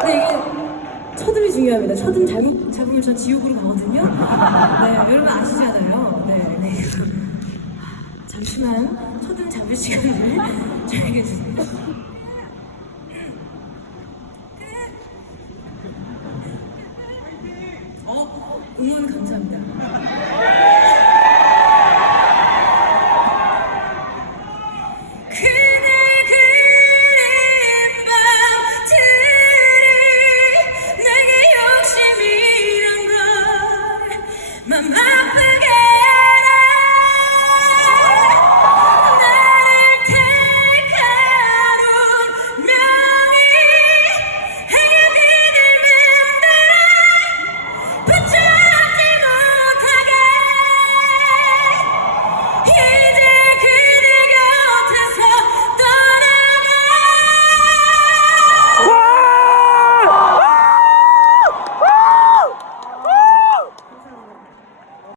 근데 이게 첫음이 중요합니다. 첫음 잘못 잡으면 전 지옥으로 가거든요. 네, 여러분 아시잖아요. 네, 네. 잠시만 첫음 잡을 시간을 저에게 주세요. 어, 응원 감사합니다.